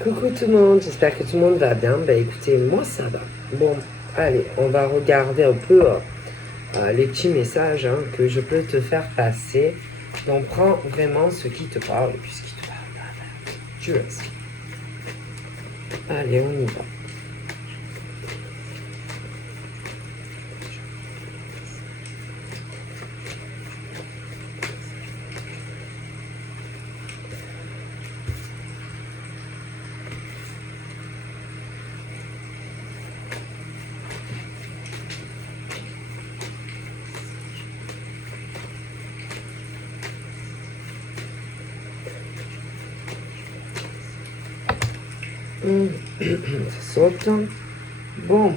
Coucou tout le monde, j'espère que tout le monde va bien. Bah écoutez, moi ça va. Bon, allez, on va regarder un peu les petits messages que je peux te faire passer. Donc prends vraiment ce qui te parle et puis ce qui te parle. Tu laisses. Allez, on y va. Ça saute. Bon.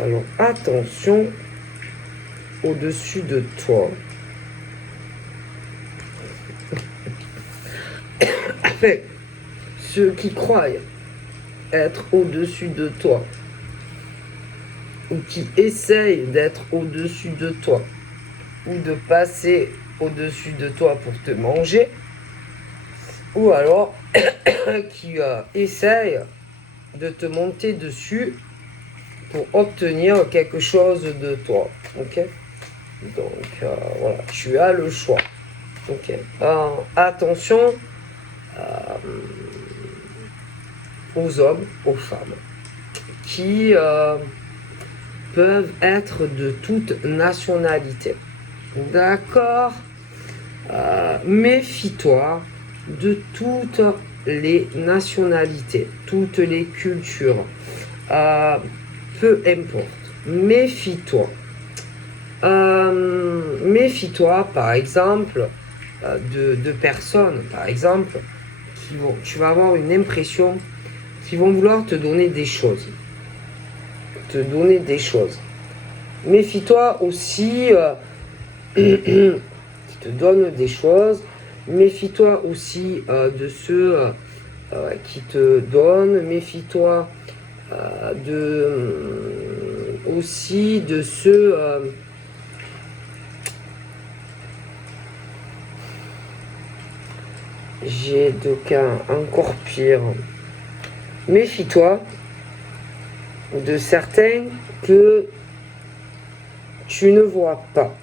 Alors attention au-dessus de toi. Fait, ceux qui croient être au-dessus de toi ou qui essayent d'être au-dessus de toi ou de passer au-dessus de toi pour te manger, ou alors qui essayent de te monter dessus pour obtenir quelque chose de toi. Ok? Donc voilà, tu as le choix. Ok? Attention aux hommes, aux femmes qui peuvent être de toute nationalité. D'accord? Méfie-toi de toutes les nationalités, toutes les cultures. Peu importe. Méfie-toi. Méfie-toi, par exemple, de personnes, par exemple, tu vas avoir une impression qu'ils vont vouloir te donner des choses. Te donner des choses. Méfie-toi aussi qui te donnent des choses. Méfie-toi aussi de ceux qui te donnent. Méfie-toi aussi de ceux j'ai de cas encore pire. Méfie-toi de certains que tu ne vois pas,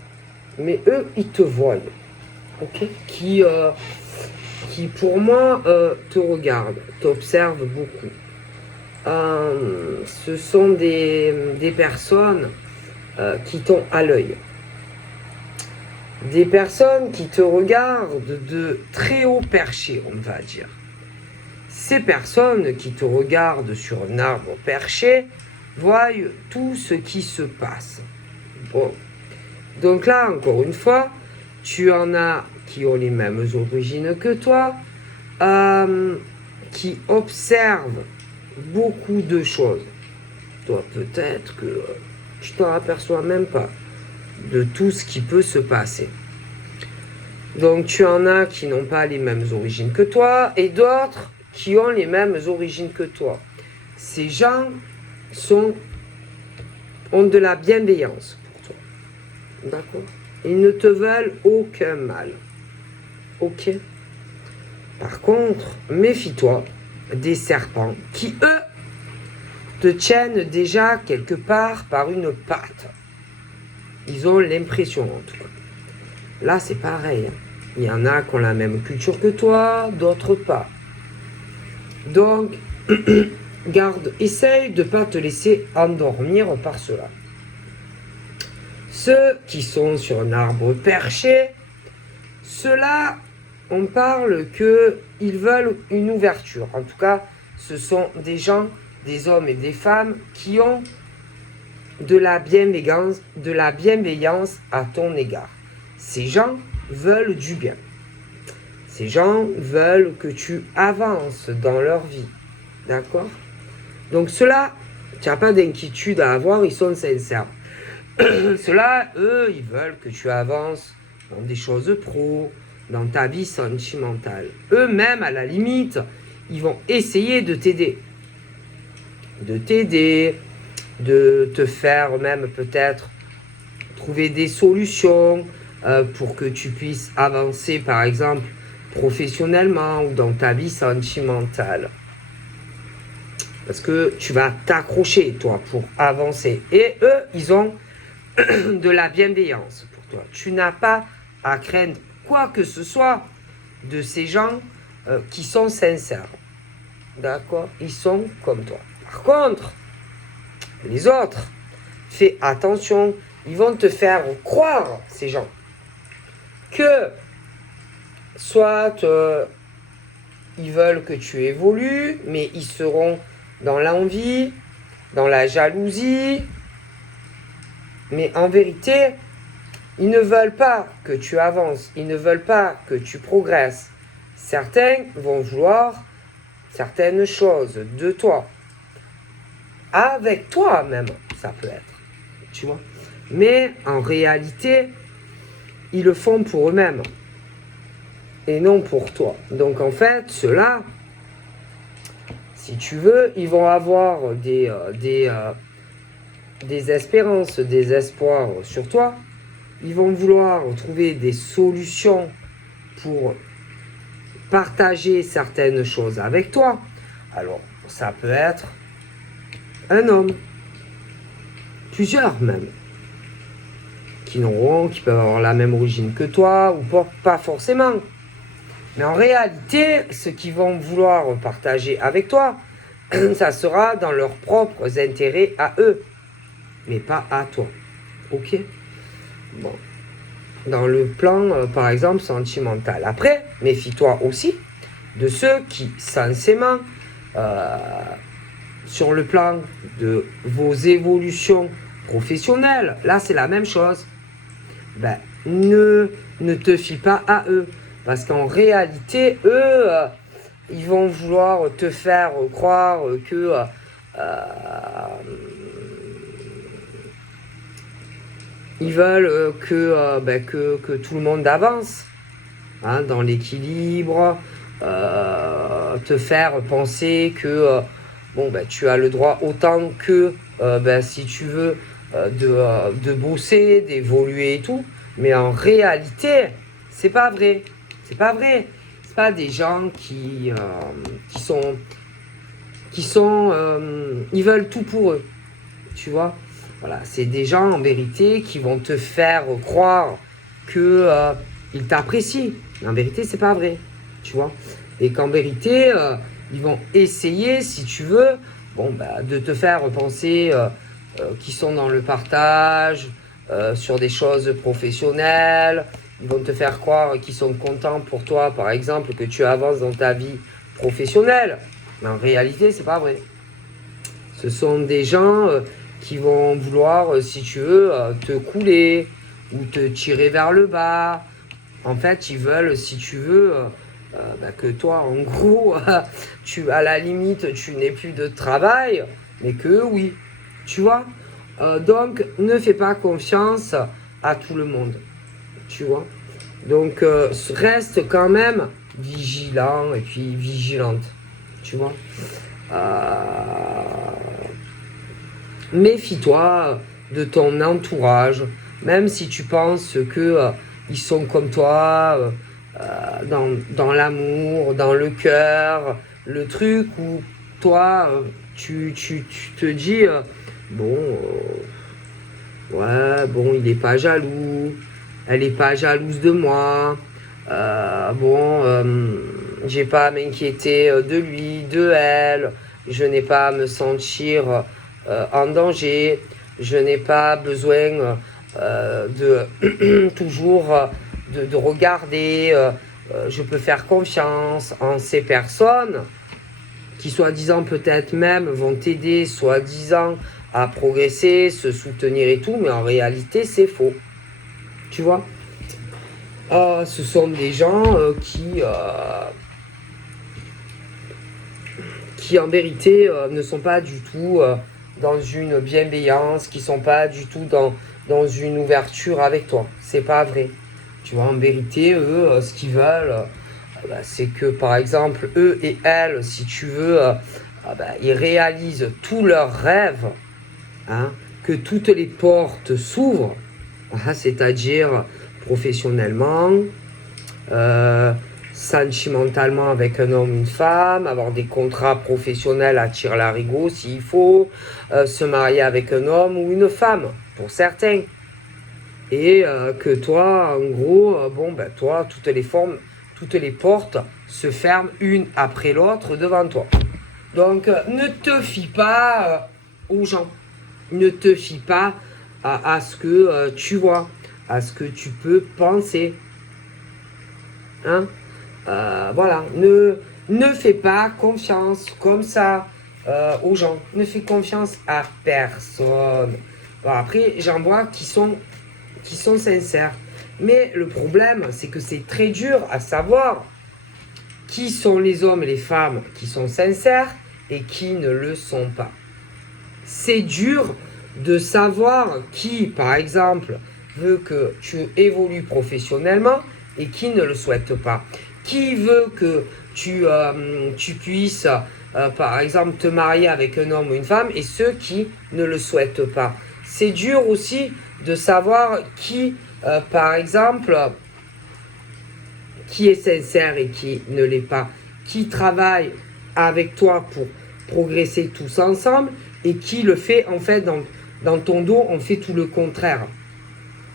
mais eux ils te voient, ok? Qui pour moi te regardent, t'observent beaucoup. Ce sont des personnes qui t'ont à l'œil. Des personnes qui te regardent de très haut perché, on va dire. Ces personnes qui te regardent sur un arbre perché voient tout ce qui se passe. Bon. Donc là, encore une fois, tu en as qui ont les mêmes origines que toi, qui observent beaucoup de choses. Toi, peut-être que tu t'en aperçois même pas de tout ce qui peut se passer. Donc tu en as qui n'ont pas les mêmes origines que toi et d'autres qui ont les mêmes origines que toi. Ces gens ont de la bienveillance pour toi. D'accord? Ils ne te veulent aucun mal. Ok? Par contre, méfie-toi des serpents qui, eux, te tiennent déjà quelque part par une patte. Ils ont l'impression, en tout cas. Là, c'est pareil. Il y en a qui ont la même culture que toi, d'autres pas. Donc, essaye de ne pas te laisser endormir par cela. Ceux qui sont sur un arbre perché, ceux-là, on parle qu'ils veulent une ouverture. En tout cas, ce sont des gens, des hommes et des femmes qui ont de la bienveillance à ton égard. Ces gens veulent du bien. Ces gens veulent que tu avances dans leur vie. D'accord? Donc ceux-là, tu n'as pas d'inquiétude à avoir, ils sont sincères. Ceux-là, eux, ils veulent que tu avances dans des choses pro, dans ta vie sentimentale. Eux-mêmes, à la limite, ils vont essayer de t'aider. De t'aider, de te faire même peut-être trouver des solutions pour que tu puisses avancer, par exemple, professionnellement ou dans ta vie sentimentale. Parce que tu vas t'accrocher, toi, pour avancer. Et eux, ils ont de la bienveillance pour toi. Tu n'as pas à craindre quoi que ce soit de ces gens qui sont sincères. D'accord? Ils sont comme toi. Par contre, les autres, fais attention, ils vont te faire croire, ces gens, que soit ils veulent que tu évolues, mais ils seront dans l'envie, dans la jalousie. Mais en vérité, ils ne veulent pas que tu avances, ils ne veulent pas que tu progresses. Certains vont vouloir certaines choses de toi. Avec toi même, ça peut être. Tu vois? Mais en réalité, ils le font pour eux-mêmes. Et non pour toi. Donc en fait, ceux-là, si tu veux, ils vont avoir des espérances, des espoirs sur toi. Ils vont vouloir trouver des solutions pour partager certaines choses avec toi. Alors, ça peut être un homme, plusieurs même, qui peuvent avoir la même origine que toi, ou pas forcément. Mais en réalité, ce qu'ils vont vouloir partager avec toi, ça sera dans leurs propres intérêts à eux, mais pas à toi. Ok? Bon. Dans le plan, par exemple, sentimental. Après, méfie-toi aussi de ceux qui, censément, sur le plan de vos évolutions professionnelles, là c'est la même chose. Ben, ne te fie pas à eux. Parce qu'en réalité, eux, ils vont vouloir te faire croire que ils veulent que tout le monde avance hein, dans l'équilibre, te faire penser que tu as le droit autant que si tu veux de bosser, d'évoluer et tout. Mais en réalité, c'est pas vrai. C'est pas vrai. C'est pas des gens qui ils veulent tout pour eux. Tu vois? Voilà, c'est des gens en vérité qui vont te faire croire que ils t'apprécient. Mais en vérité, c'est pas vrai. Tu vois? Et qu'en vérité, ils vont essayer, si tu veux, de te faire penser qu'ils sont dans le partage, sur des choses professionnelles. Ils vont te faire croire qu'ils sont contents pour toi, par exemple, que tu avances dans ta vie professionnelle. Mais en réalité, c'est pas vrai. Ce sont des gens qui vont vouloir, si tu veux, te couler ou te tirer vers le bas. En fait, ils veulent, si tu veux, que toi, en gros, à la limite, tu n'aies plus de travail, mais que oui, tu vois. Donc, ne fais pas confiance à tout le monde, tu vois. Donc, reste quand même vigilant et puis vigilante, tu vois. Méfie-toi de ton entourage, même si tu penses que ils sont comme toi, dans l'amour, dans le cœur, le truc où toi, tu te dis, il n'est pas jaloux, elle n'est pas jalouse de moi, j'ai pas à m'inquiéter de lui, de elle, je n'ai pas à me sentir en danger, je n'ai pas besoin de toujours de regarder, je peux faire confiance en ces personnes qui soi-disant peut-être même vont t'aider soi-disant à progresser, se soutenir et tout, mais en réalité c'est faux, tu vois. Ce sont des gens qui en vérité ne sont pas du tout dans une bienveillance, qui sont pas du tout dans une ouverture avec toi. C'est pas vrai. Tu vois, en vérité, eux, ce qu'ils veulent, c'est que, par exemple, eux et elles, si tu veux, ils réalisent tous leurs rêves, hein, que toutes les portes s'ouvrent, hein, c'est-à-dire professionnellement, euh, sentimentalement avec un homme, une femme, avoir des contrats professionnels à tire-larigot s'il faut, se marier avec un homme ou une femme, pour certains. Et que toi, en gros, toi, toutes les portes se ferment une après l'autre devant toi. Donc, ne te fie pas aux gens. Ne te fie pas à ce que tu vois, à ce que tu peux penser. Hein? Voilà, ne fais pas confiance comme ça aux gens. Ne fais confiance à personne. Bon, après, j'en vois qui sont sincères. Mais le problème, c'est que c'est très dur à savoir qui sont les hommes et les femmes qui sont sincères et qui ne le sont pas. C'est dur de savoir qui, par exemple, veut que tu évolues professionnellement et qui ne le souhaite pas. Qui veut que tu puisses, par exemple, te marier avec un homme ou une femme et ceux qui ne le souhaitent pas. C'est dur aussi de savoir qui, par exemple, qui est sincère et qui ne l'est pas. Qui travaille avec toi pour progresser tous ensemble et qui le fait en fait dans ton dos, on fait tout le contraire.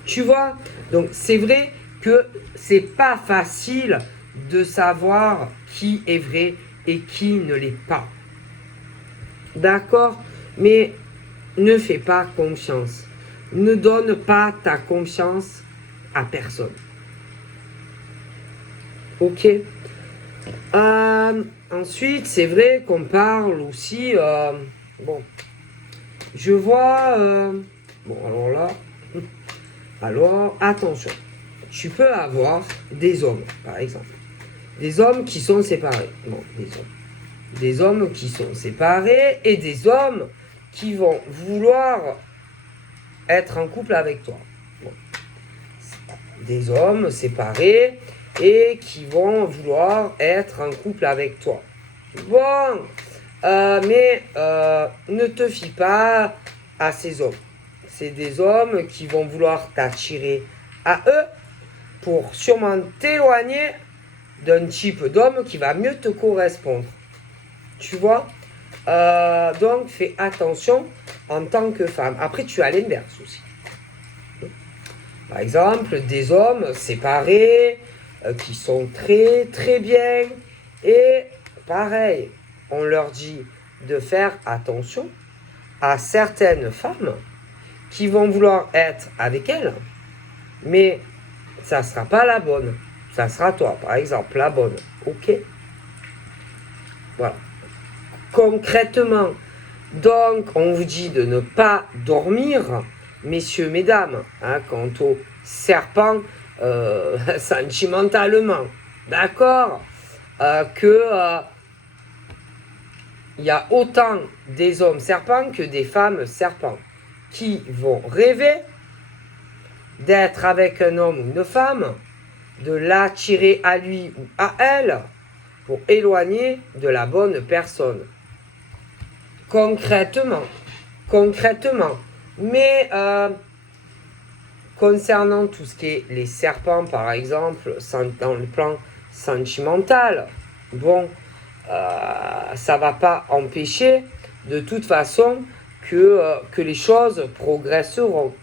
Tu vois? Donc c'est vrai que c'est pas facile de savoir qui est vrai et qui ne l'est pas. D'accord? Mais ne fais pas confiance. Ne donne pas ta confiance à personne. Ok? Ensuite, c'est vrai qu'on parle aussi. Bon, je vois. Bon, alors là. Alors, attention. Tu peux avoir des hommes, par exemple. Des hommes qui sont séparés. Bon, des hommes. Des hommes qui sont séparés et des hommes qui vont vouloir être en couple avec toi. Bon. Des hommes séparés et qui vont vouloir être en couple avec toi. Bon, mais ne te fie pas à ces hommes. C'est des hommes qui vont vouloir t'attirer à eux pour sûrement t'éloigner d'un type d'homme qui va mieux te correspondre. Tu vois? Donc fais attention en tant que femme. Après, tu as l'inverse aussi. Par exemple, des hommes séparés qui sont très très bien et pareil, on leur dit de faire attention à certaines femmes qui vont vouloir être avec elles, mais ça ne sera pas la bonne. Ça sera toi, par exemple, la bonne. Ok? Voilà. Concrètement, donc, on vous dit de ne pas dormir, messieurs, mesdames, hein, quant au serpent sentimentalement. D'accord? Que il y a autant des hommes serpents que des femmes serpents qui vont rêver d'être avec un homme ou une femme, de l'attirer à lui ou à elle pour éloigner de la bonne personne. Concrètement. Mais concernant tout ce qui est les serpents, par exemple, dans le plan sentimental, bon, ça va pas empêcher de toute façon que les choses progresseront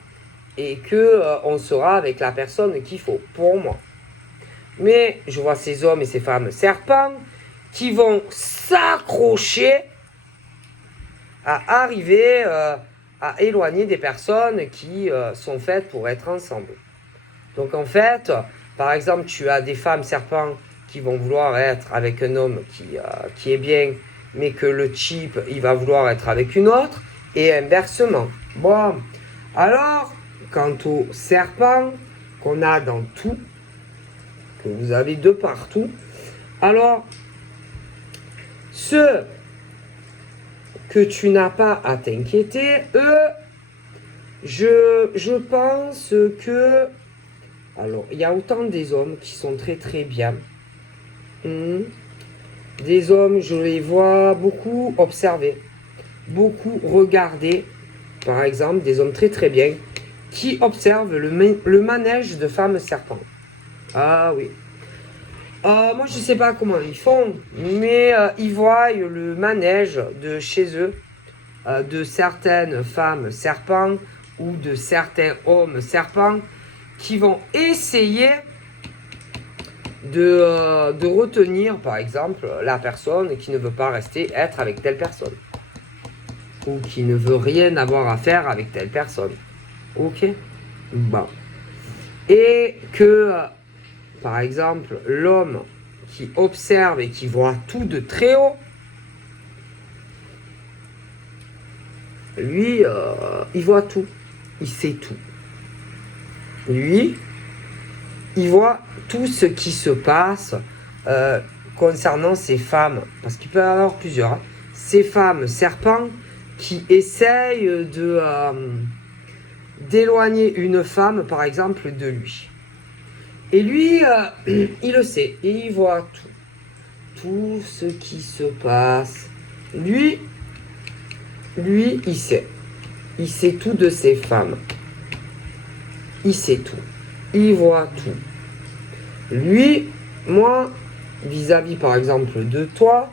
et que on sera avec la personne qu'il faut, pour moi. Mais je vois ces hommes et ces femmes serpents qui vont s'accrocher à arriver à éloigner des personnes qui sont faites pour être ensemble. Donc en fait, par exemple, tu as des femmes serpents qui vont vouloir être avec un homme qui est bien, mais que le type, il va vouloir être avec une autre, et inversement. Bon, alors, quant aux serpents qu'on a dans tout, que vous avez de partout, alors, ceux que tu n'as pas à t'inquiéter, eux, je pense que Alors, il y a autant des hommes qui sont très très bien. Des hommes, je les vois beaucoup observer, beaucoup regarder. Par exemple, des hommes très très bien qui observent le manège de femmes serpents. Ah oui. Moi, je sais pas comment ils font, mais ils voient le manège de chez eux, de certaines femmes serpents ou de certains hommes serpents qui vont essayer de retenir, par exemple, la personne qui ne veut pas être avec telle personne. Ou qui ne veut rien avoir à faire avec telle personne. Ok. Bon. Et que, par exemple, l'homme qui observe et qui voit tout de très haut, lui, il voit tout. Il sait tout. Lui, il voit tout ce qui se passe concernant ces femmes. Parce qu'il peut y en avoir plusieurs. Hein. Ces femmes serpents qui essayent d'éloigner une femme, par exemple, de lui. Et lui, il le sait. Et il voit tout. Tout ce qui se passe. Lui, il sait. Il sait tout de ces femmes. Il sait tout. Il voit tout. Lui, moi, vis-à-vis par exemple de toi,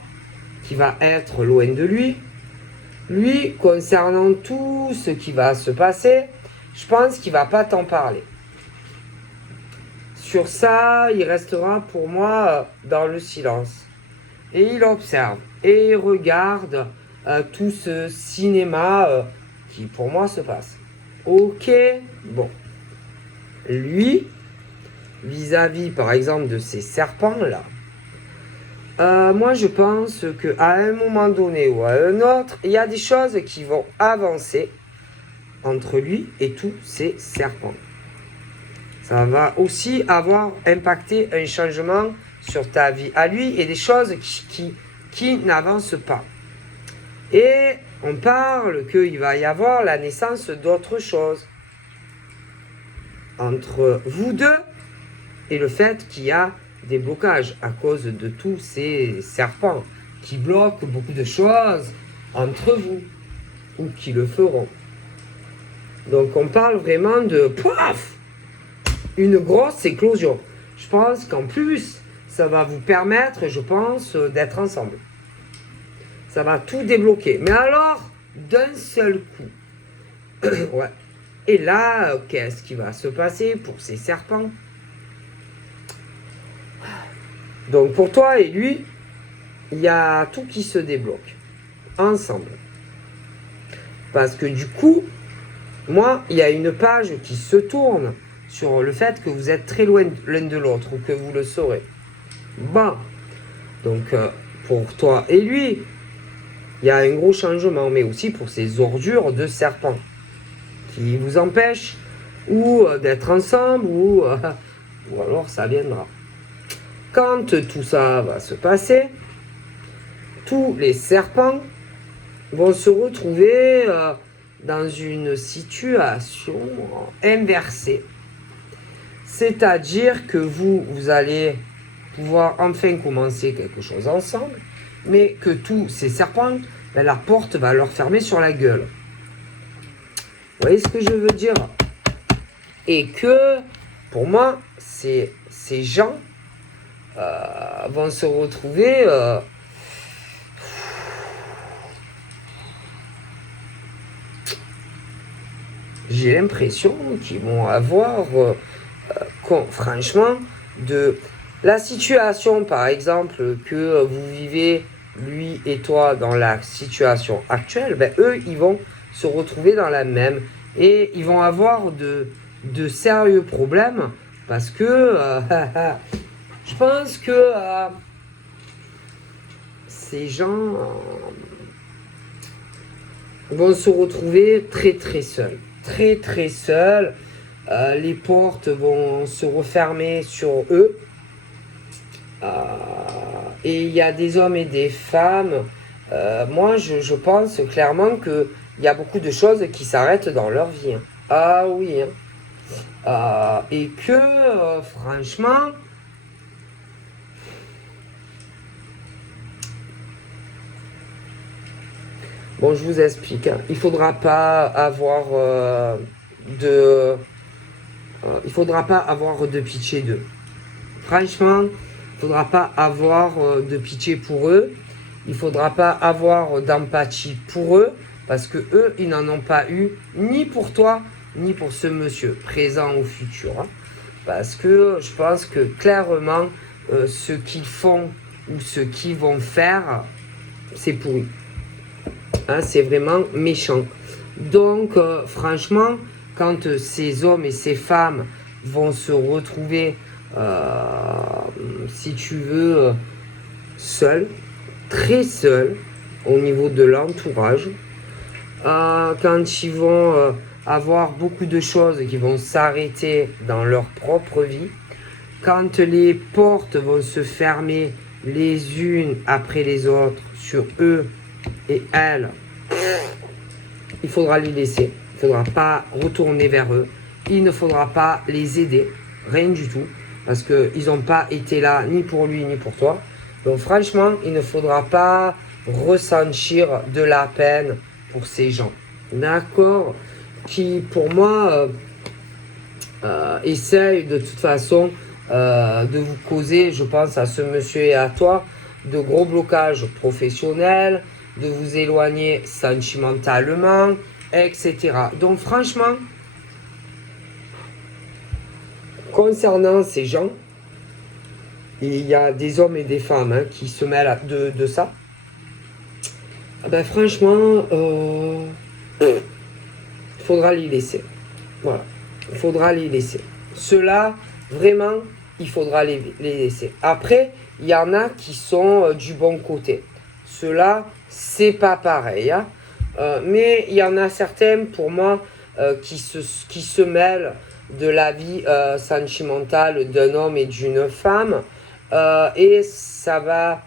qui va être loin de lui, concernant tout ce qui va se passer, je pense qu'il va pas t'en parler. Sur ça, il restera pour moi dans le silence. Et il observe et il regarde tout ce cinéma qui pour moi se passe. Ok, bon. Lui, vis-à-vis par exemple de ces serpents-là, moi je pense qu'à un moment donné ou à un autre, il y a des choses qui vont avancer entre lui et tous ces serpents. Ça va aussi avoir impacté un changement sur ta vie à lui et des choses qui n'avancent pas. Et on parle qu'il va y avoir la naissance d'autres choses entre vous deux et le fait qu'il y a des blocages à cause de tous ces serpents qui bloquent beaucoup de choses entre vous ou qui le feront. Donc on parle vraiment de pouf, une grosse éclosion. Je pense qu'en plus, ça va vous permettre, je pense, d'être ensemble. Ça va tout débloquer. Mais alors, d'un seul coup. Ouais. Et là, qu'est-ce qui va se passer pour ces serpents? Donc pour toi et lui, il y a tout qui se débloque. Ensemble. Parce que du coup, moi, il y a une page qui se tourne sur le fait que vous êtes très loin l'un de l'autre, ou que vous le saurez. Bon. Donc, pour toi et lui, il y a un gros changement, mais aussi pour ces ordures de serpents qui vous empêchent ou d'être ensemble, ou alors ça viendra. Quand tout ça va se passer, tous les serpents vont se retrouver dans une situation inversée. C'est-à-dire que vous allez pouvoir enfin commencer quelque chose ensemble, mais que tous ces serpents, la porte va leur fermer sur la gueule. Vous voyez ce que je veux dire? Et que, pour moi, ces gens vont se retrouver j'ai l'impression qu'ils vont avoir franchement de la situation, par exemple, que vous vivez lui et toi dans la situation actuelle, ben eux ils vont se retrouver dans la même et ils vont avoir de sérieux problèmes parce que je pense que ces gens vont se retrouver très très seuls. Très très seuls. Les portes vont se refermer sur eux. Et il y a des hommes et des femmes. Moi, je pense clairement qu'il y a beaucoup de choses qui s'arrêtent dans leur vie. Hein. Ah oui. Hein. Et que, franchement, bon, je vous explique, hein. Il faudra pas avoir il faudra pas avoir de pitié d'eux. Franchement, il faudra pas avoir de pitié pour eux. Il faudra pas avoir d'empathie pour eux parce que eux, ils n'en ont pas eu ni pour toi ni pour ce monsieur, présent ou futur. Hein. Parce que je pense que clairement, ce qu'ils font ou ce qu'ils vont faire, c'est pourri. Hein, c'est vraiment méchant. Donc, franchement, quand ces hommes et ces femmes vont se retrouver, si tu veux, seuls, très seuls, au niveau de l'entourage, quand ils vont avoir beaucoup de choses qui vont s'arrêter dans leur propre vie, quand les portes vont se fermer les unes après les autres sur eux et elles, il faudra les laisser. Il ne faudra pas retourner vers eux. Il ne faudra pas les aider. Rien du tout. Parce qu'ils n'ont pas été là ni pour lui ni pour toi. Donc franchement, il ne faudra pas ressentir de la peine pour ces gens. D'accord? Qui, pour moi, essayent de toute façon de vous causer, je pense à ce monsieur et à toi, de gros blocages professionnels, de vous éloigner sentimentalement, etc. Donc franchement, concernant ces gens, il y a des hommes et des femmes hein, qui se mêlent de ça. Ben franchement, il faudra les laisser. Voilà, il faudra les laisser. Ceux-là, vraiment, il faudra les laisser. Après, il y en a qui sont du bon côté. Ceux-là, c'est pas pareil. Hein. Mais il y en a certains, pour moi, qui se mêlent de la vie sentimentale d'un homme et d'une femme. Et ça va...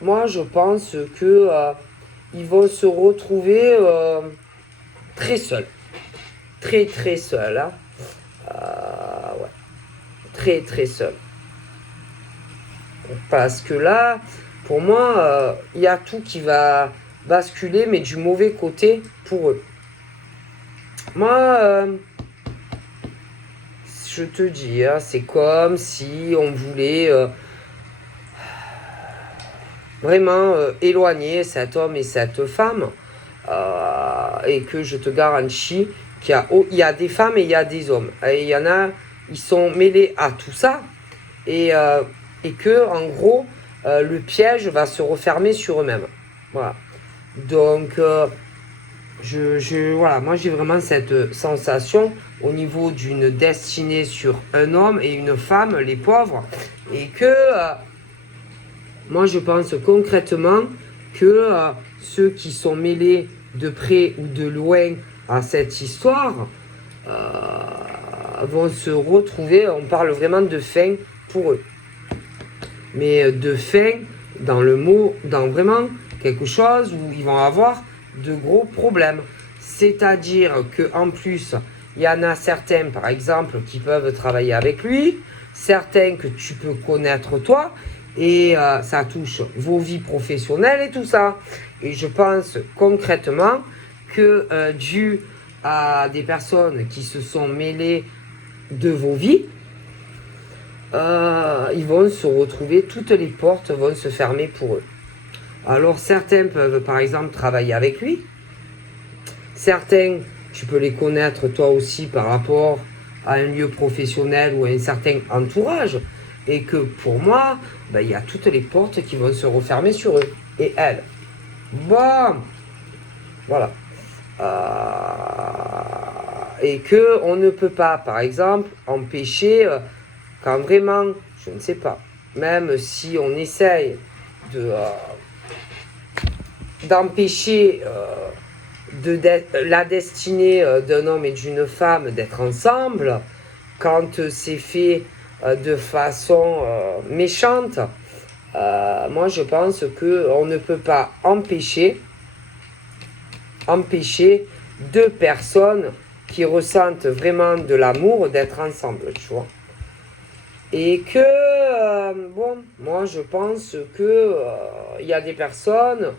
moi, je pense que ils vont se retrouver très seuls. Très, très seuls. Hein. Ouais. Très, très seuls. Parce que là, pour moi, il y a tout qui va basculer, mais du mauvais côté pour eux. Moi, je te dis, hein, c'est comme si on voulait vraiment éloigner cet homme et cette femme. Et que je te garantis qu'il y a des femmes et il y a des hommes. Et il y en a, ils sont mêlés à tout ça. Et que, en gros, le piège va se refermer sur eux-mêmes. Voilà. Donc, voilà, moi j'ai vraiment cette sensation au niveau d'une destinée sur un homme et une femme, les pauvres, et que moi je pense concrètement que ceux qui sont mêlés de près ou de loin à cette histoire vont se retrouver, on parle vraiment de fin pour eux. Mais de fin dans le mot, dans vraiment quelque chose où ils vont avoir de gros problèmes. C'est-à-dire qu'en plus, il y en a certains, par exemple, qui peuvent travailler avec lui, certains que tu peux connaître toi, et ça touche vos vies professionnelles et tout ça. Et je pense concrètement que dû à des personnes qui se sont mêlées de vos vies, ils vont se retrouver, toutes les portes vont se fermer pour eux. Alors certains peuvent par exemple travailler avec lui, certains tu peux les connaître toi aussi par rapport à un lieu professionnel ou à un certain entourage, et que pour moi, il y a toutes les portes qui vont se refermer sur eux et elles. Bon, voilà. Et que on ne peut pas, par exemple, empêcher quand vraiment, je ne sais pas, même si on essaye d'empêcher la destinée d'un homme et d'une femme d'être ensemble, quand c'est fait de façon méchante, moi je pense qu'on ne peut pas empêcher deux personnes qui ressentent vraiment de l'amour d'être ensemble, tu vois. Et que, bon, moi je pense que il y a des personnes,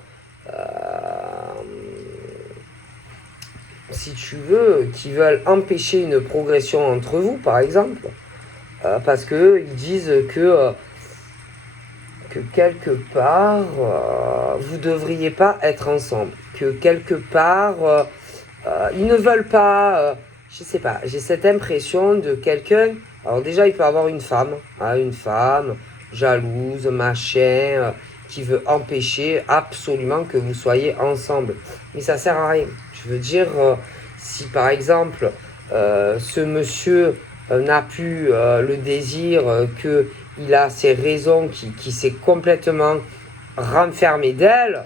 si tu veux, qui veulent empêcher une progression entre vous, par exemple, parce que ils disent que quelque part, vous ne devriez pas être ensemble, que quelque part, ils ne veulent pas, je sais pas, j'ai cette impression de quelqu'un. Alors déjà, il peut avoir une femme jalouse, machin, qui veut empêcher absolument que vous soyez ensemble. Mais ça sert à rien. Je veux dire, si par exemple, ce monsieur n'a plus le désir, qu'il a ses raisons, qui s'est complètement renfermé d'elle,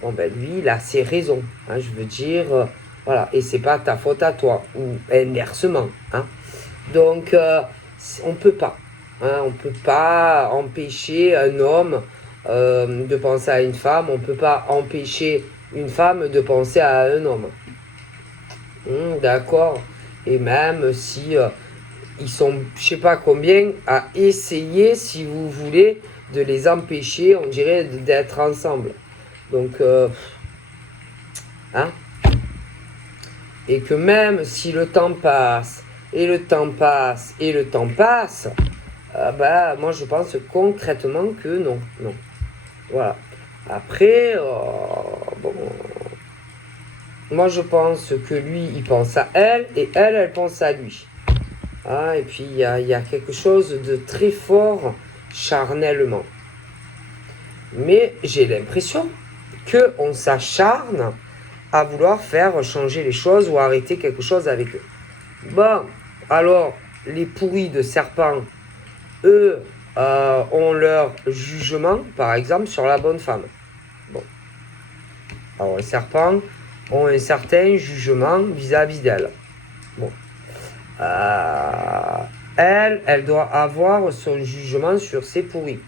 bon ben lui, il a ses raisons. Hein, je veux dire, voilà, et c'est pas ta faute à toi, ou inversement. Hein. Donc, on peut pas. Hein, on peut pas empêcher un homme de penser à une femme, on peut pas empêcher une femme de penser à un homme. D'accord. Et même si ils sont, je sais pas combien, à essayer, si vous voulez, de les empêcher, on dirait, d'être ensemble. Donc, hein. Et que même si le temps passe, et le temps passe, et le temps passe, bah, moi je pense concrètement que non. Non. Voilà. Après, bon, moi je pense que lui, il pense à elle, et elle, elle pense à lui. Ah, et puis il y a quelque chose de très fort charnellement. Mais j'ai l'impression qu'on s'acharne à vouloir faire changer les choses ou arrêter quelque chose avec eux. Bon, alors, les pourris de serpents, eux, ont leur jugement, par exemple, sur la bonne femme. Bon. Alors, les serpents ont un certain jugement vis-à-vis d'elle. Bon. Elle doit avoir son jugement sur ses pourris.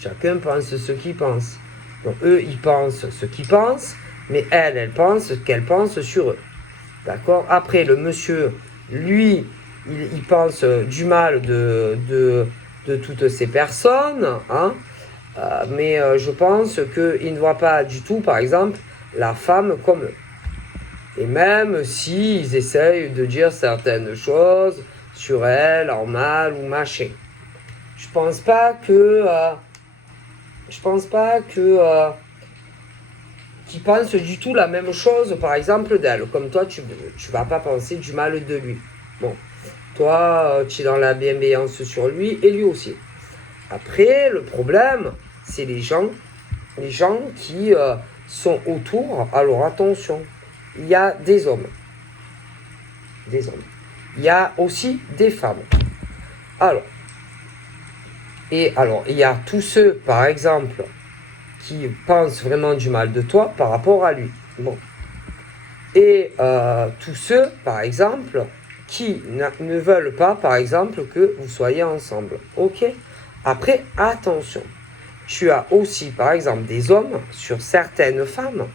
Chacun pense ce qu'il pense. Donc, eux, ils pensent ce qu'ils pensent, mais elle pense ce qu'elle pense sur eux. D'accord. Après, le monsieur, lui, il pense du mal de toutes ces personnes, hein, mais je pense qu'il ne voit pas du tout, par exemple, la femme comme eux. Et même s'ils essayent de dire certaines choses sur elle, en mal ou machin. Je pense pas que qui pense du tout la même chose, par exemple, d'elle. Comme toi, tu vas pas penser du mal de lui. Bon, toi, tu es dans la bienveillance sur lui et lui aussi. Après, le problème, c'est les gens qui sont autour. Alors attention, il y a des hommes. Des hommes. Il y a aussi des femmes. Alors, il y a tous ceux, par exemple, qui pensent vraiment du mal de toi par rapport à lui. Bon. Et tous ceux, par exemple, qui ne veulent pas, par exemple, que vous soyez ensemble. Ok. Après, attention. Tu as aussi, par exemple, des hommes sur certaines femmes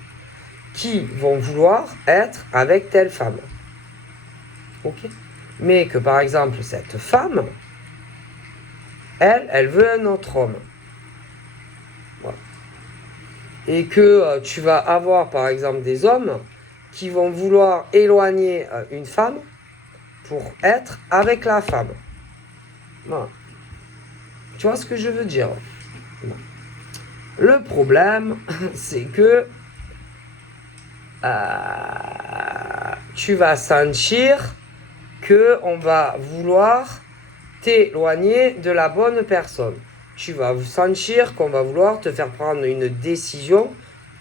qui vont vouloir être avec telle femme. Ok. Mais que, par exemple, cette femme, elle veut un autre homme. Voilà. Et que tu vas avoir, par exemple, des hommes qui vont vouloir éloigner une femme pour être avec la femme. Voilà. Tu vois ce que je veux dire? Le problème, c'est que tu vas sentir qu'on va vouloir t'éloigner de la bonne personne. Tu vas sentir qu'on va vouloir te faire prendre une décision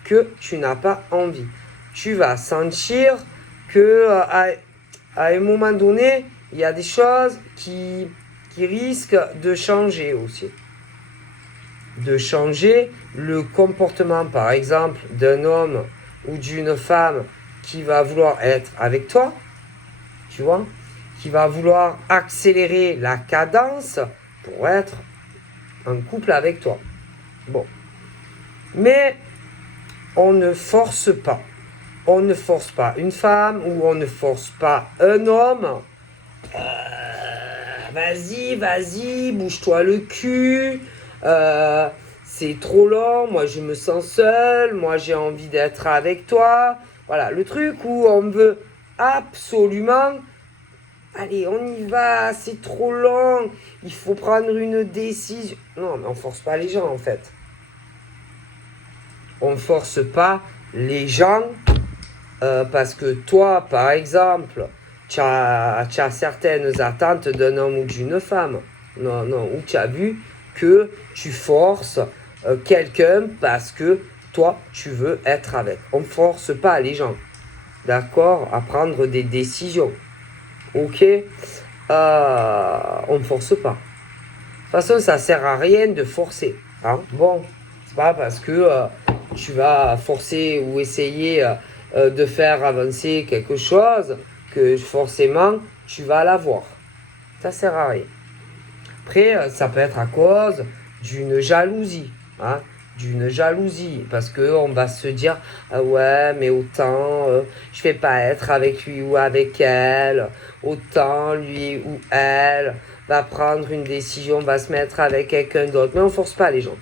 que tu n'as pas envie. Tu vas sentir que à un moment donné, il y a des choses qui risquent de changer aussi. De changer le comportement, par exemple, d'un homme ou d'une femme qui va vouloir être avec toi, tu vois, qui va vouloir accélérer la cadence pour être en couple avec toi. Bon. Mais on ne force pas. on ne force pas une femme ou on ne force pas un homme. Vas-y, bouge-toi le cul. C'est trop long, moi je me sens seule, moi j'ai envie d'être avec toi. Voilà, le truc où on veut absolument... Allez, on y va, c'est trop long, il faut prendre une décision. Non, mais on force pas les gens en fait. On force pas les gens parce que toi, par exemple, tu as certaines attentes d'un homme ou d'une femme. Non, ou tu as vu que tu forces quelqu'un parce que toi, tu veux être avec. On ne force pas les gens, d'accord, à prendre des décisions. Ok, on ne force pas. De toute façon, ça sert à rien de forcer. Hein. Bon, c'est pas parce que tu vas forcer ou essayer de faire avancer quelque chose que forcément tu vas l'avoir. Ça sert à rien. Après, ça peut être à cause d'une jalousie. Hein, d'une jalousie. Parce qu'on va se dire, ah ouais, mais autant je vais pas être avec lui ou avec elle. Autant lui ou elle va prendre une décision, va se mettre avec quelqu'un d'autre. Mais on force pas les gens.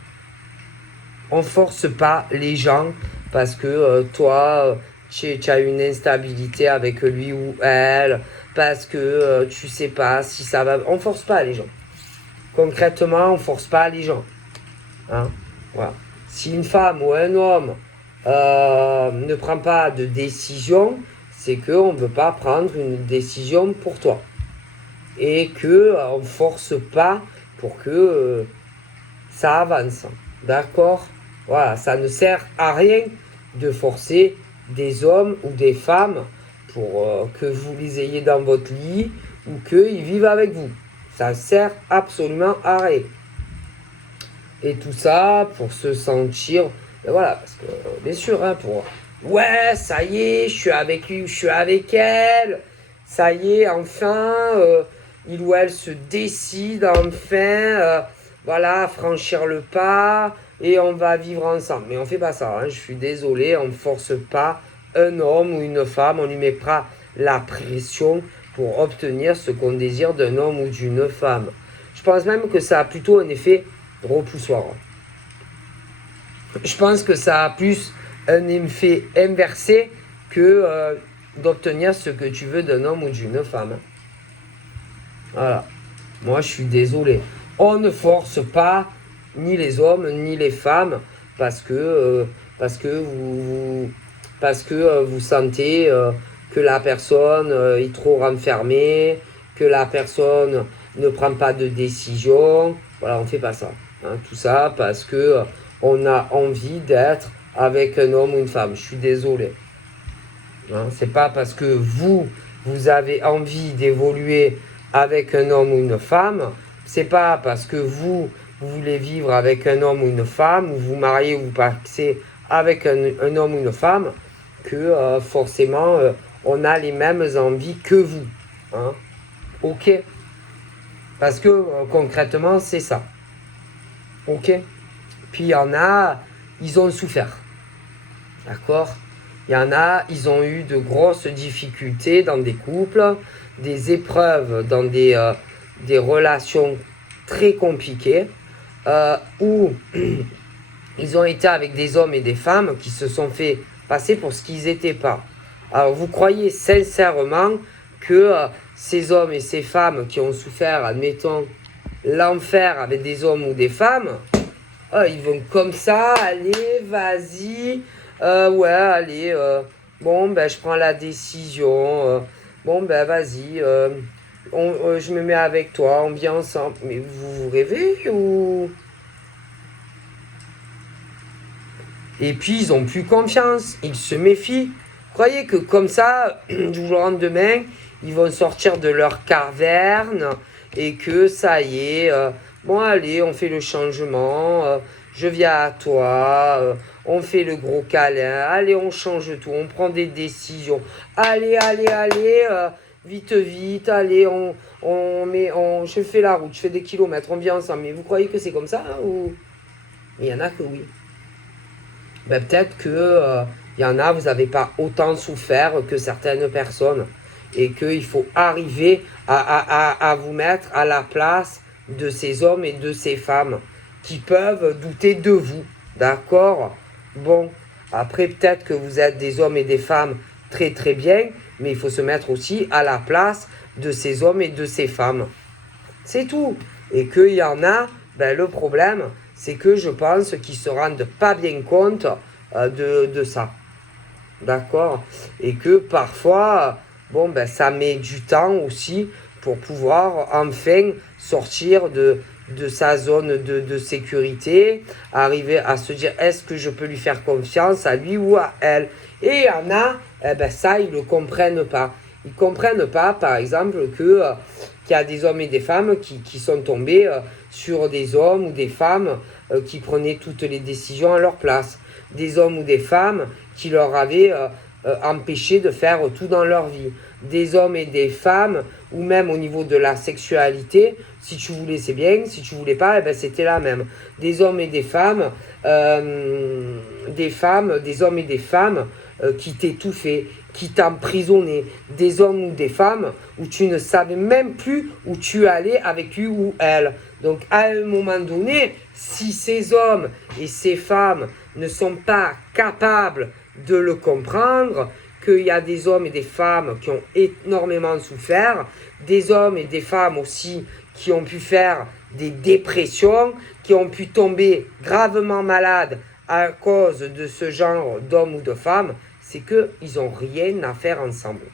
On force pas les gens parce que toi, tu as une instabilité avec lui ou elle, parce que tu sais pas si ça va. On force pas les gens. Concrètement, on force pas les gens. Hein, voilà. Si une femme ou un homme ne prend pas de décision, c'est qu'on ne veut pas prendre une décision pour toi. Et qu'on ne force pas pour que ça avance. D'accord? Voilà, ça ne sert à rien de forcer des hommes ou des femmes pour que vous les ayez dans votre lit ou qu'ils vivent avec vous. Ça sert absolument à rien. Et tout ça pour se sentir, ben voilà, parce que bien sûr, hein, pour ouais, ça y est, je suis avec lui, je suis avec elle, ça y est, enfin, il ou elle se décide enfin, voilà, à franchir le pas et on va vivre ensemble. Mais on fait pas ça, hein, je suis désolé, on ne force pas un homme ou une femme, on lui met pas la pression pour obtenir ce qu'on désire d'un homme ou d'une femme. Je pense même que ça a plutôt un effet repoussoir. Je pense que ça a plus un effet inversé que d'obtenir ce que tu veux d'un homme ou d'une femme. Voilà. Moi, je suis désolé. On ne force pas ni les hommes ni les femmes parce que vous sentez que la personne est trop renfermée, que la personne ne prend pas de décision. Voilà, on ne fait pas ça. Hein. Tout ça parce que on a envie d'être avec un homme ou une femme. Je suis désolé. Hein. C'est pas parce que vous avez envie d'évoluer avec un homme ou une femme. C'est pas parce que vous voulez vivre avec un homme ou une femme, ou vous mariez ou vous passez avec un homme ou une femme, que forcément on a les mêmes envies que vous. Hein. Ok. Parce que concrètement, c'est ça. Ok. Puis il y en a, ils ont souffert. D'accord? Il y en a, ils ont eu de grosses difficultés dans des couples, des épreuves dans des relations très compliquées, où ils ont été avec des hommes et des femmes qui se sont fait passer pour ce qu'ils n'étaient pas. Alors vous croyez sincèrement que ces hommes et ces femmes qui ont souffert, admettons, l'enfer avec des hommes ou des femmes, ils vont comme ça, allez, vas-y, ouais, allez, bon, ben, je prends la décision, bon, ben, vas-y, je me mets avec toi, on vient ensemble. Mais vous rêvez ou... Et puis, ils ont plus confiance, ils se méfient. Croyez que comme ça, du jour au lendemain, ils vont sortir de leur caverne et que ça y est, bon, allez, on fait le changement, je viens à toi, on fait le gros câlin, allez, on change tout, on prend des décisions. Allez, vite, allez, je fais la route, je fais des kilomètres, on vient ensemble. Mais vous croyez que c'est comme ça ou... Il y en a que oui. Ben, peut-être que Il y en a, vous n'avez pas autant souffert que certaines personnes. Et qu'il faut arriver à vous mettre à la place de ces hommes et de ces femmes qui peuvent douter de vous. D'accord? Bon, après peut-être que vous êtes des hommes et des femmes très très bien, mais il faut se mettre aussi à la place de ces hommes et de ces femmes. C'est tout. Et qu'il y en a, ben, le problème, c'est que je pense qu'ils ne se rendent pas bien compte de ça. D'accord? Et que parfois, bon, ben, ça met du temps aussi pour pouvoir enfin sortir de sa zone de sécurité, arriver à se dire est-ce que je peux lui faire confiance à lui ou à elle. Et il y en a, eh ben, ça, ils ne le comprennent pas. Ils ne comprennent pas, par exemple, qu'il y a des hommes et des femmes qui sont tombés sur des hommes ou des femmes qui prenaient toutes les décisions à leur place. Des hommes ou des femmes qui leur avaient empêché de faire tout dans leur vie. Des hommes et des femmes, ou même au niveau de la sexualité, si tu voulais c'est bien, si tu voulais pas, eh ben, c'était la même. Des hommes et des femmes, des hommes et des femmes qui t'étouffaient, qui t'emprisonnaient, des hommes ou des femmes où tu ne savais même plus où tu allais avec lui ou elle. Donc à un moment donné, si ces hommes et ces femmes ne sont pas capables de le comprendre, qu'il y a des hommes et des femmes qui ont énormément souffert, des hommes et des femmes aussi qui ont pu faire des dépressions, qui ont pu tomber gravement malades à cause de ce genre d'hommes ou de femmes, c'est qu'ils n'ont rien à faire ensemble.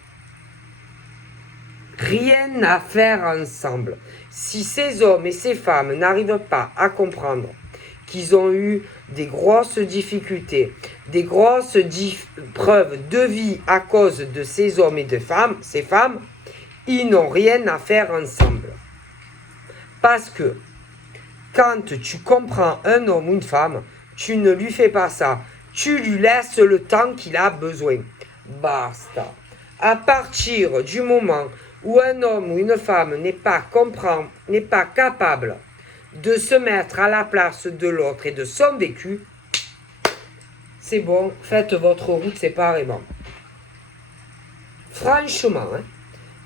Rien à faire ensemble. Si ces hommes et ces femmes n'arrivent pas à comprendre qu'ils ont eu des grosses difficultés, des grosses preuves de vie à cause de ces hommes et de ces femmes, ils n'ont rien à faire ensemble. Parce que quand tu comprends un homme ou une femme, tu ne lui fais pas ça. Tu lui laisses le temps qu'il a besoin. Basta. À partir du moment où un homme ou une femme n'est pas capable de se mettre à la place de l'autre et de son vécu, c'est bon, faites votre route séparément. Franchement, hein,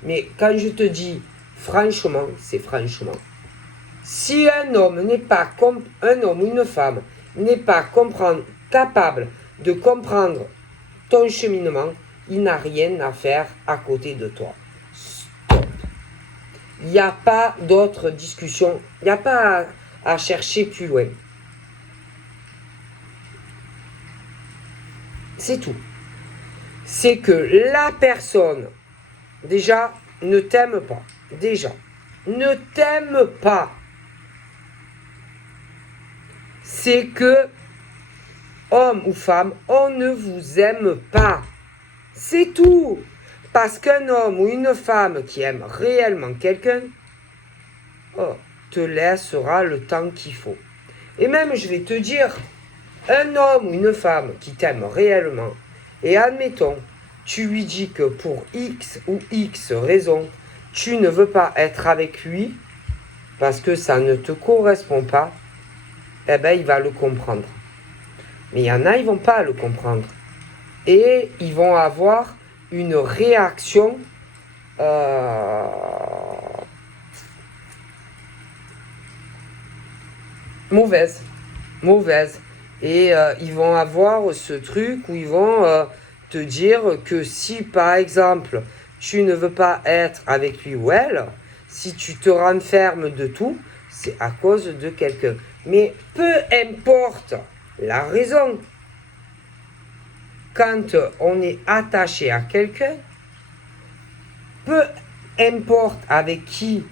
mais quand je te dis franchement, c'est franchement. Si un homme ou une femme n'est pas capable de comprendre ton cheminement, il n'a rien à faire à côté de toi. Stop. Il n'y a pas d'autre discussion, il n'y a pas à chercher plus loin. C'est tout. C'est que la personne, déjà, ne t'aime pas. Déjà, ne t'aime pas. C'est que, homme ou femme, on ne vous aime pas. C'est tout. Parce qu'un homme ou une femme qui aime réellement quelqu'un, te laissera le temps qu'il faut. Et même, je vais te dire, un homme ou une femme qui t'aime réellement, et admettons, tu lui dis que pour X ou X raison, tu ne veux pas être avec lui, parce que ça ne te correspond pas, eh ben, il va le comprendre. Mais il y en a, ils vont pas le comprendre. Et ils vont avoir une réaction mauvaise. Et ils vont avoir ce truc où ils vont te dire que si, par exemple, tu ne veux pas être avec lui ou elle, si tu te renfermes de tout, c'est à cause de quelqu'un. Mais peu importe la raison, quand on est attaché à quelqu'un, peu importe avec qui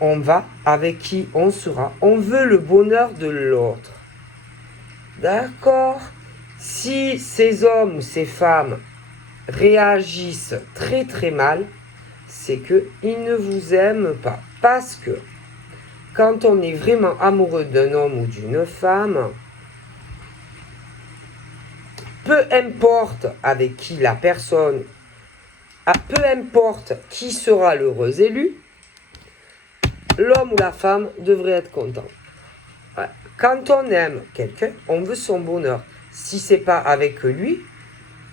on va, avec qui on sera, on veut le bonheur de l'autre. D'accord? Si ces hommes ou ces femmes réagissent très très mal, c'est qu'ils ne vous aiment pas. Parce que quand on est vraiment amoureux d'un homme ou d'une femme, peu importe avec qui la personne, peu importe qui sera l'heureux élu, l'homme ou la femme devrait être content. Ouais. Quand on aime quelqu'un, on veut son bonheur. Si c'est pas avec lui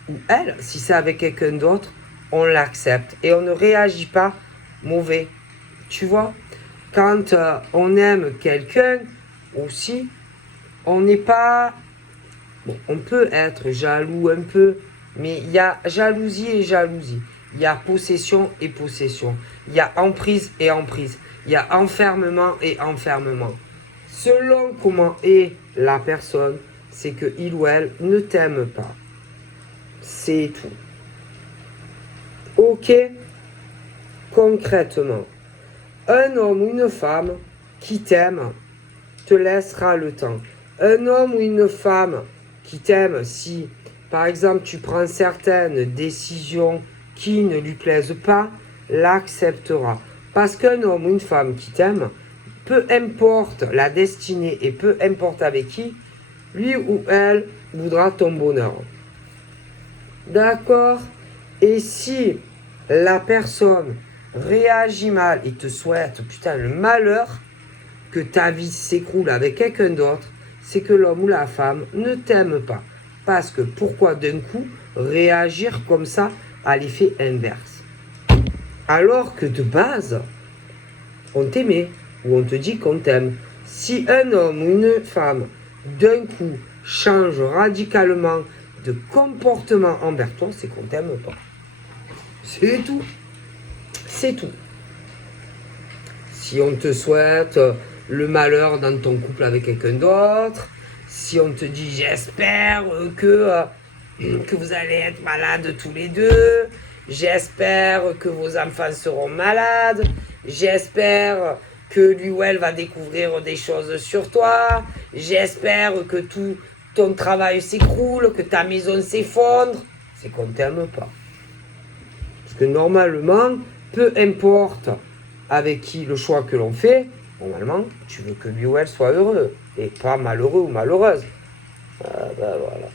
ou elle, si c'est avec quelqu'un d'autre, on l'accepte et on ne réagit pas mauvais. Tu vois, quand on aime quelqu'un aussi, on n'est pas... Bon, on peut être jaloux un peu, mais il y a jalousie et jalousie. Il y a possession et possession. Il y a emprise et emprise. Il y a enfermement et enfermement. Selon comment est la personne, c'est que il ou elle ne t'aime pas. C'est tout. Ok? Concrètement, un homme ou une femme qui t'aime te laissera le temps. Un homme ou une femme qui t'aime, si par exemple tu prends certaines décisions qui ne lui plaisent pas, l'acceptera. Parce qu'un homme ou une femme qui t'aime, peu importe la destinée et peu importe avec qui, lui ou elle voudra ton bonheur. D'accord? Et si la personne réagit mal et te souhaite, putain, le malheur, que ta vie s'écroule avec quelqu'un d'autre, c'est que l'homme ou la femme ne t'aime pas. Parce que pourquoi d'un coup réagir comme ça à l'effet inverse? Alors que de base, on t'aimait ou on te dit qu'on t'aime. Si un homme ou une femme d'un coup change radicalement de comportement envers toi, c'est qu'on t'aime pas. C'est tout. C'est tout. Si on te souhaite le malheur dans ton couple avec quelqu'un d'autre, si on te dit j'espère que vous allez être malades tous les deux, j'espère que vos enfants seront malades, j'espère que lui ou elle va découvrir des choses sur toi, j'espère que tout ton travail s'écroule, que ta maison s'effondre, c'est qu'on t'aime pas. Parce que normalement, peu importe avec qui le choix que l'on fait, normalement, tu veux que lui ou elle soit heureux et pas malheureux ou malheureuse. Ben voilà.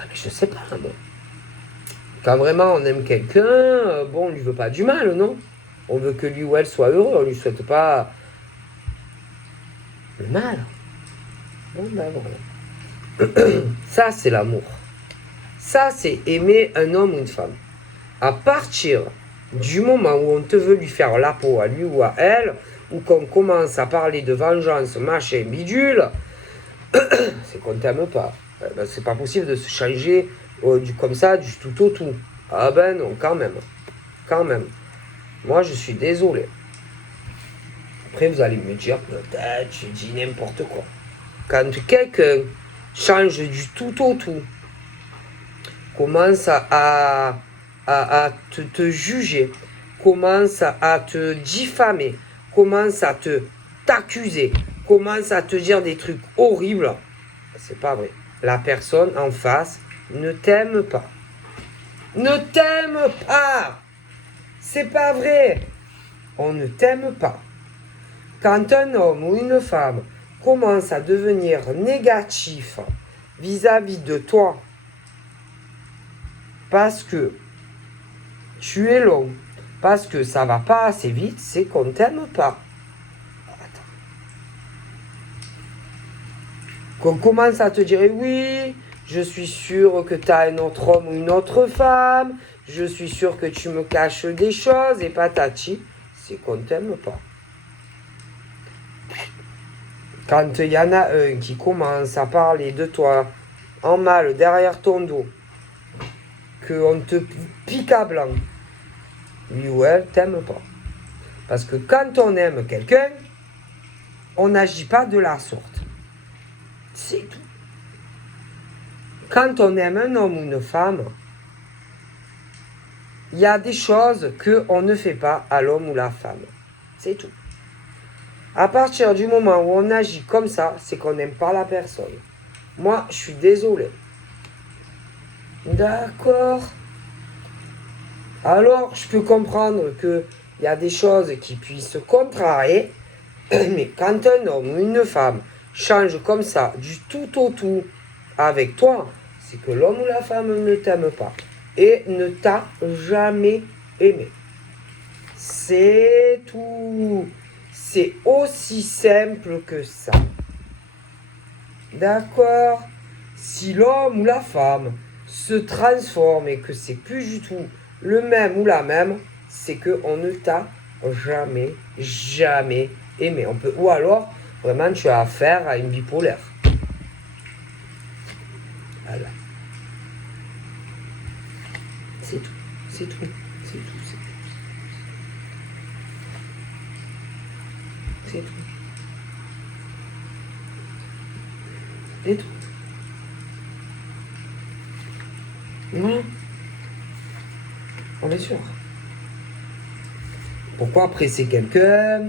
Ah, mais je sais pas, bon. Quand vraiment on aime quelqu'un, bon, on lui veut pas du mal, non? On veut que lui ou elle soit heureux, on lui souhaite pas le mal. Bon, ben voilà. Ça, c'est l'amour. Ça, c'est aimer un homme ou une femme. À partir du moment où on te veut lui faire la peau à lui ou à elle, ou qu'on commence à parler de vengeance, machin, bidule, c'est qu'on t'aime pas. Ben, c'est pas possible de se changer comme ça, du tout au tout. Ah ben non, quand même. Quand même. Moi, je suis désolé. Après, vous allez me dire, peut-être, je dis n'importe quoi. Quand quelqu'un change du tout au tout, commence à te juger, commence à te diffamer, commence à t'accuser, commence à te dire des trucs horribles, c'est pas vrai. La personne en face ne t'aime pas. Ne t'aime pas. C'est pas vrai. On ne t'aime pas. Quand un homme ou une femme commence à devenir négatif vis-à-vis de toi, parce que tu es long, parce que ça va pas assez vite, c'est qu'on t'aime pas. Attends. Qu'on commence à te dire oui, je suis sûr que tu as un autre homme ou une autre femme, je suis sûr que tu me caches des choses et patati, c'est qu'on t'aime pas. Quand il y en a un qui commence à parler de toi en mal derrière ton dos, qu'on te pique à blanc, lui ou elle t'aime pas. Parce que quand on aime quelqu'un, on n'agit pas de la sorte. C'est tout. Quand on aime un homme ou une femme, il y a des choses qu'on ne fait pas à l'homme ou la femme. C'est tout. À partir du moment où on agit comme ça, c'est qu'on n'aime pas la personne. Moi, je suis désolé. D'accord. Alors, je peux comprendre qu'il y a des choses qui puissent contrarier, mais quand un homme ou une femme change comme ça, du tout au tout, avec toi, c'est que l'homme ou la femme ne t'aime pas et ne t'a jamais aimé. C'est tout. C'est aussi simple que ça. D'accord? Si l'homme ou la femme se transforme et que c'est plus du tout le même ou la même, c'est qu'on ne t'a jamais, jamais aimé. Ou alors, vraiment, tu as affaire à une bipolaire. Voilà. C'est tout. C'est tout. C'est tout. C'est tout. C'est tout. Voilà. On est sûr. Pourquoi presser quelqu'un?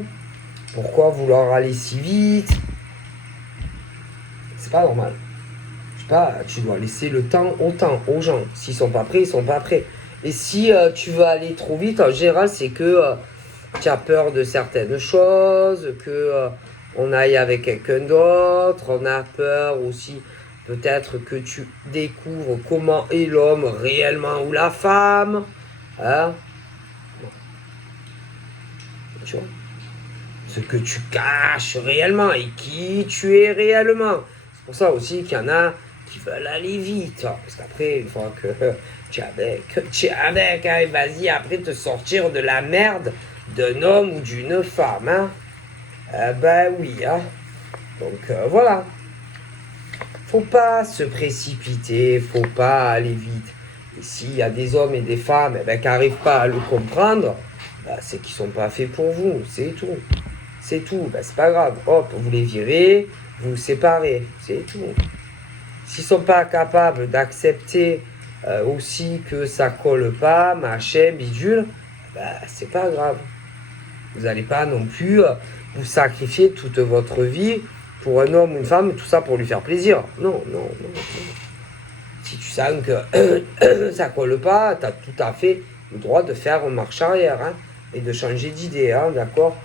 Pourquoi vouloir aller si vite? C'est pas normal. Je sais pas, tu dois laisser le temps aux gens. S'ils sont pas prêts, ils sont pas prêts. Et si tu veux aller trop vite, en général, c'est que tu as peur de certaines choses, que on aille avec quelqu'un d'autre. On a peur aussi, peut-être que tu découvres comment est l'homme réellement ou la femme. Hein? Tu vois? Ce que tu caches réellement et qui tu es réellement. C'est pour ça aussi qu'il y en a qui veulent aller vite. Parce qu'après, une fois que tu es avec, hein, vas-y, après te sortir de la merde d'un homme ou d'une femme. Hein. Ben oui. Hein. Donc voilà. Faut pas se précipiter, faut pas aller vite. Et s'il y a des hommes et des femmes eh ben, qui n'arrivent pas à le comprendre, ben, c'est qu'ils sont pas faits pour vous, c'est tout. C'est tout, ben, c'est pas grave. Hop, vous les virez, vous vous séparez, c'est tout. S'ils sont pas capables d'accepter aussi que ça colle pas, machin, bidule, ben, c'est pas grave. Vous n'allez pas non plus vous sacrifier toute votre vie pour un homme ou une femme, tout ça pour lui faire plaisir. Non, non, non, non. Si tu sens que ça colle pas, tu as tout à fait le droit de faire une marche arrière hein, et de changer d'idée, hein, d'accord?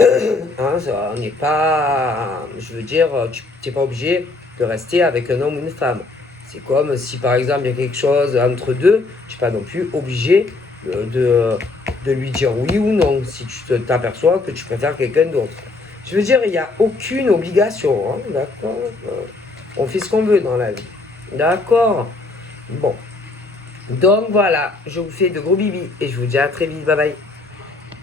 Hein, on n'est pas, je veux dire, tu n'es pas obligé de rester avec un homme ou une femme. C'est comme si par exemple il y a quelque chose entre deux, tu n'es pas non plus obligé de lui dire oui ou non si tu t'aperçois que tu préfères quelqu'un d'autre. Je veux dire, il n'y a aucune obligation, hein, d'accord? On fait ce qu'on veut dans la vie. D'accord? Bon. Donc voilà, je vous fais de gros bibis et je vous dis à très vite, bye bye.